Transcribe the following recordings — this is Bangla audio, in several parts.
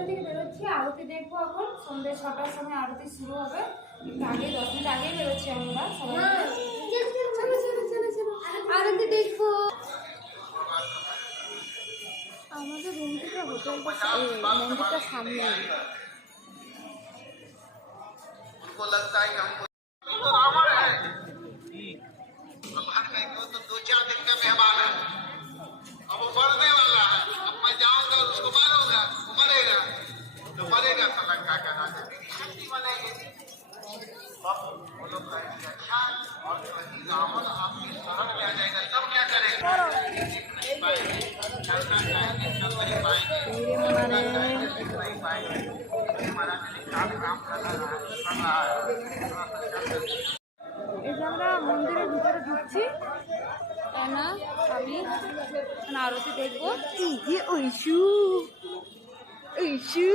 এখান থেকে বেরোচ্ছি, আরতি দেখবো। এখন সন্ধ্যে 6টার সময় আরতি শুরু হবে, একটু আগে 10 মিনিট আগেই বেরোচ্ছি আমরা সবাই। চলো চলো চলো চলো আরতি দেখবো। আমাদের রুম থেকে হোটেলটা মন্দিরটা সামনে। तो 2-4 दिन का मेहमान है, अब वो मरने वाला है। अब मैं जाऊंगा उसको मारूंगा, वो मरेगा तो मरेगा, साला क्या कहना है, मेरी शक्ति बनेगी। अब वो लोग कहेंगे अच्छा, और कहीं रावण आपकी शरण में आ जाएगा तब क्या करेगा? नहीं पाएंगे, ऐसा कहेंगे सब नहीं पाएंगे, नहीं पाएंगे। हमारा काम कर रहा है। এই যে আমরা মন্দিরের ভিতরে ঢুকছি, তাই না? আমি আরতি দেখবো। এই যে ঐশু ঐশু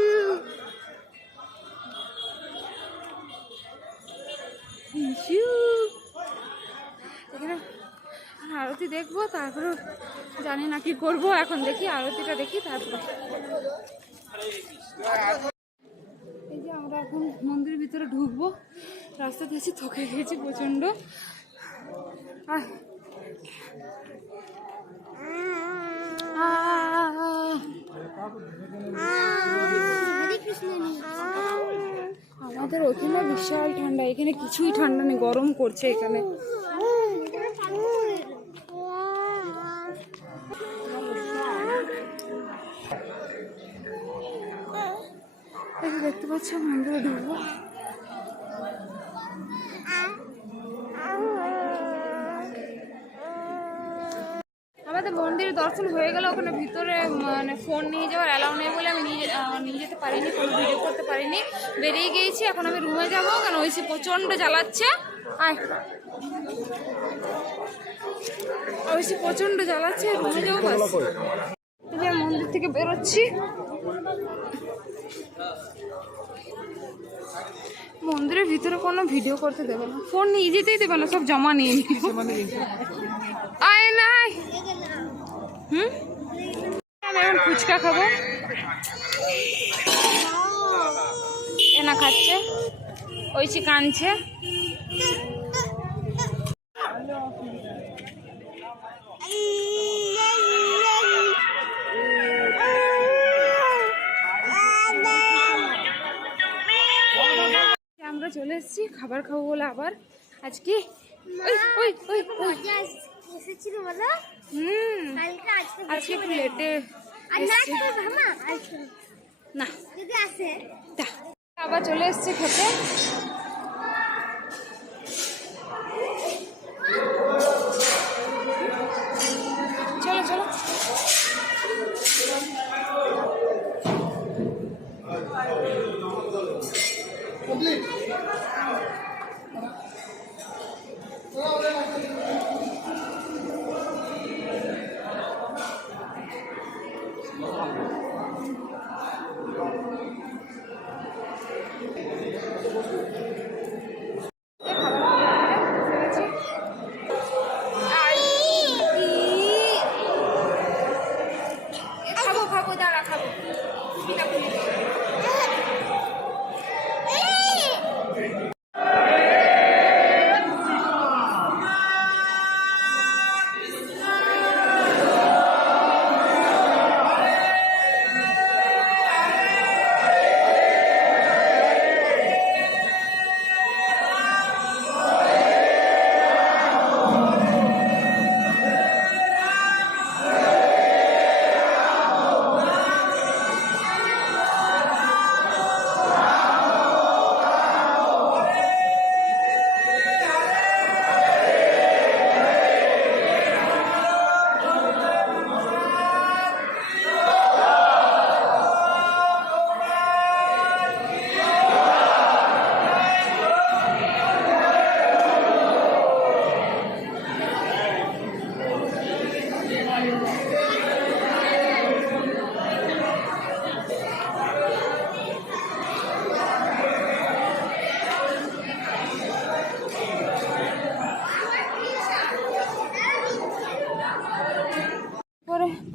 ঐশু এখানে আরতি দেখবো, তারপরে জানি না কি করবো। এখন দেখি আরতিটা দেখি, তারপরে এই যে আমরা এখন মন্দিরের ভিতরে ঢুকবো। রাস্তাতে এসে থকে গেছি প্রচন্ড। আমাদের ওখানে বিশাল ঠান্ডা, এখানে কিছুই ঠান্ডা নেই, গরম করছে এখানে। দেখতে পাচ্ছ মন্দিরে ঢুকবো। আমাদের মন্দিরে দর্শন হয়ে গেল। ওখানে ভিতরে মানে ফোন নিয়ে যাওয়ার অ্যালাউ নেই বলে আমি নিয়ে যেতে পারিনি, কোনো ভিডিও করতে পারিনি, বেরিয়ে গিয়েছি। এখন আমি রুমে যাবো, কারণ ওই প্রচণ্ড জ্বালাচ্ছে। আয় ওইসে প্রচণ্ড জ্বালাচ্ছে, রুমে যাবো বাস। মন্দির থেকে বেরোচ্ছি। মন্দিরের ভিতরে কোনো ভিডিও করতে দেবে না, ফোন নিয়ে যেতেই দেবে না, সব জমা নিয়ে আয় নাই। আমি এখন ফুচকা খাবো, এনা খাচ্ছে, ঐশী কাঁদছে। আমরা চলে এসেছি খাবার খাবো বলে আবার আজকে। আজকে একটু লেটে না, আবার চলে এসেছি খেতে। চলো চলো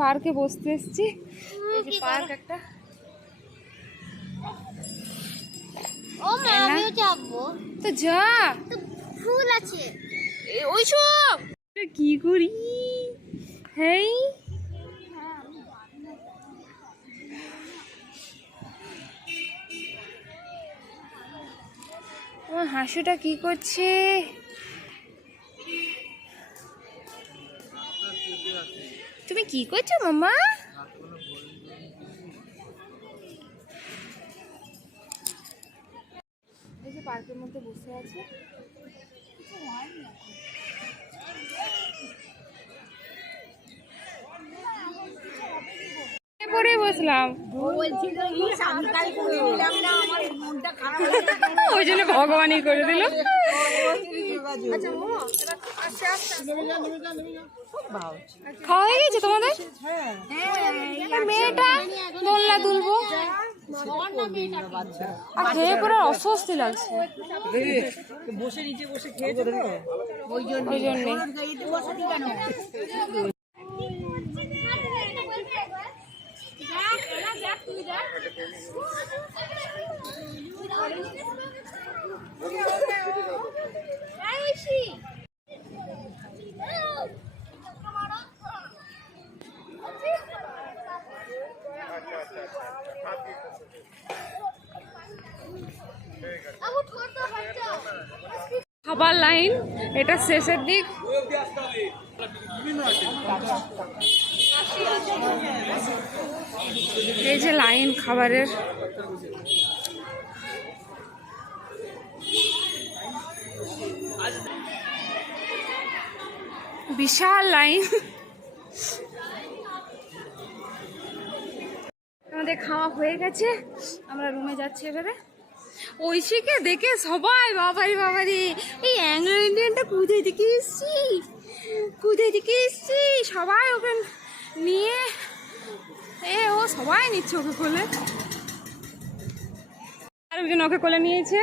পার্কে বসতে এসেছি। এই যে পার্ক একটা, ও মা আমিও যাবো তো যা, তো ফুল আছে ওই সব কি করি। হেই আমার হাসুটা কি করছে? তুমি কি করছো মামা? এই যে পার্কের মধ্যে বসে আছে, পরে বসলাম, ওই জন্য ভগবানই করে দিল। খাওয়া হয়ে গেছে তোমাদের? মেয়েটা দোলনা দুলবো আর খেয়ে পরে অস্বস্তি লাগছে, ওই জন্যে। খাবার লাইন, এটা শেষের দিক। এই যে লাইন খাবারের, বিশাল লাইন। আমাদের খাওয়া হয়ে গেছে, আমরা রুমে যাচ্ছি এবারে। ঐশীকে দেখে সবাই বাবারি এই অ্যাংলো ইন্ডিয়ানটা কোথায় থেকে এসছি, সবাই ওকে নিয়ে ও সবাই নিচ্ছে ওকে কোলে, আর একজন ওকে কোলে নিয়েছে।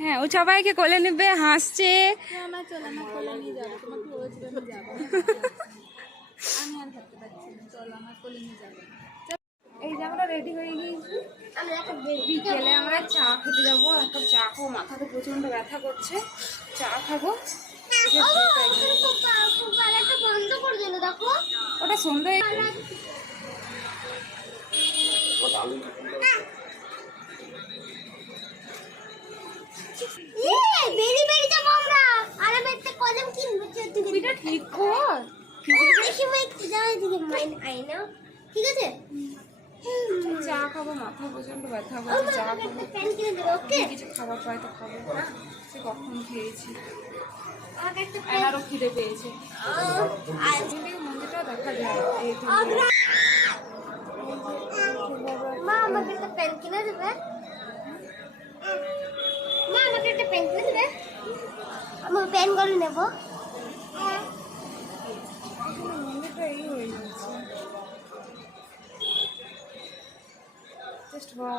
হ্যাঁ ও সবাইকে কোলে নেবে, হাসছে। এই যে আমরা রেডি হয়ে গিয়েছি, বিকেলে আমরা চা খেতে যাবো। একটা চা খাবো, মাথাতে প্রচন্ড ব্যথা করছে, চা খাবো। ওটা সন্ধ্যে ঠিক কর, ঠিক আছে চা খাবো, মাথা প্রচন্ড ব্যথা করছে, চা খাবো, কিছু খাবার পাই তো খাবো। সে কখন খেয়েছি, আরো খিদে পেয়েছে। মন্দিরটাও দেখা যায়। মা আমাকে একটা পেন কিনে দেবে, মা আমাকে একটা পেন কিনে দেবে, আমি পেনগুলো নেবো। মন্দিরটা এই হয়ে যাচ্ছে।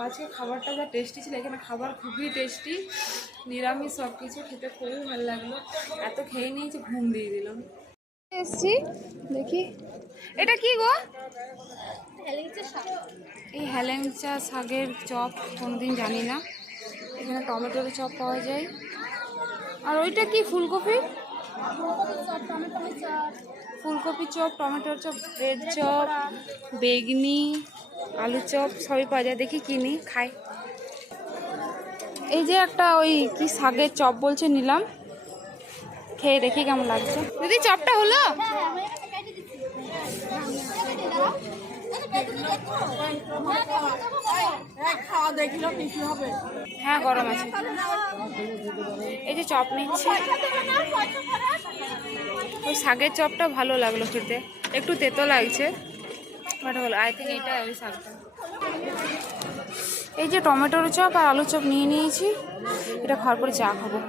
আজকে খাবারটা যা টেস্টি ছিল, এখানে খাবার খুবই টেস্টি, নিরামিষ সব কিছু, খেতে খুবই ভালো লাগলো। এত খেয়ে নিয়েছি ঘুম দিয়ে দিলাম। এসছি দেখি এটা কি গো? এই হেলেঞ্চা শাকের চপ, কোনোদিন জানি না। এখানে টমেটোর চপ পাওয়া যায়। আর ওইটা কি ফুলকপি? ফুলকপি চপ, টমেটোর চপ, ব্রেড চপ, বেগনি, আলু চপ সবই পাওয়া যায়। দেখি কিনি খাই। এই যে একটা ওই কি শাকের চপ বলছে, নিলাম, খেয়ে দেখি কেমন লাগছে। দিদি চপটা হলো? হ্যাঁ গরম আছে। এই যে চপ নিচ্ছি, ওই শাকের চপটা ভালো লাগলো খেতে, একটু তেতো লাগছে বাট ভালো। আই থিঙ্ক এইটা ওই শাকটা। এই যে টমেটোর চপ আর আলু চপ নিয়ে নিয়েছি, এটা খাওয়ার পরে চা খাবো।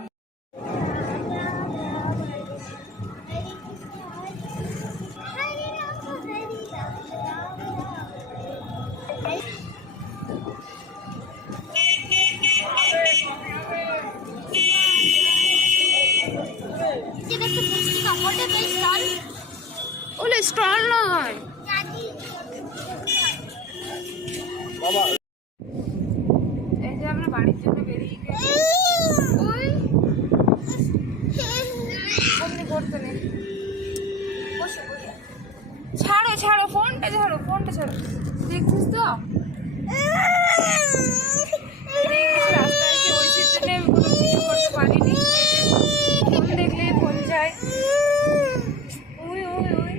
ওগুলো স্টল নয়। এই যে আমরা বাড়ির জন্য বেরিয়ে গেছি। ওই অমনি করতে নেই। বসে বসে ছাড়ো ছাড়ো, ফোনটা ছাড়ো, ফোনটা ছাড়ো। দেখছিস তো বেরিয়ে গেছি রাস্তায়, এসে ওই সিজনে আমি কোনো ভিডিও করতে পারিনি। ফোন দেখলেই ফোন যায়। ওই ওই ওই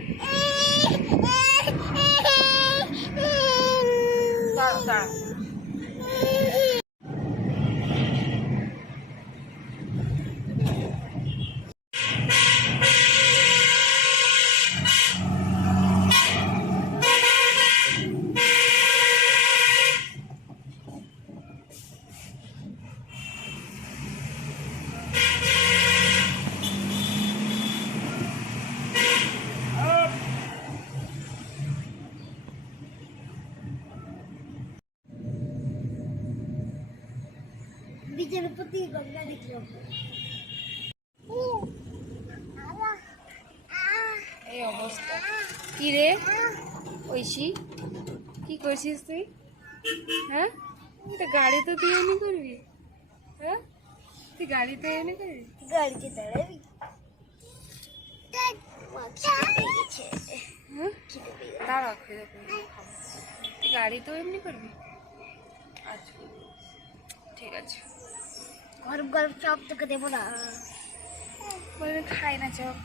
দাঁড়াও দাঁড়াও। বিচারপতি গঙ্গা দেখল। এই অবস্থা। কি রে ঐশী, কি করছিস তুই? হ্যাঁ, তুই গাড়ি তো তুই এমনি করবি? হ্যাঁ, তুই গাড়ি তো এমনি করবি? গাড়িতে দাঁড়াবি। হ্যাঁ, দাঁড়া, খেয়ে খাবো। তুই গাড়ি তো এমনি করবি? আচ্ছা ঠিক আছে। গরম গরম চপ তোকে দেবো না। বলে খাই না চপ।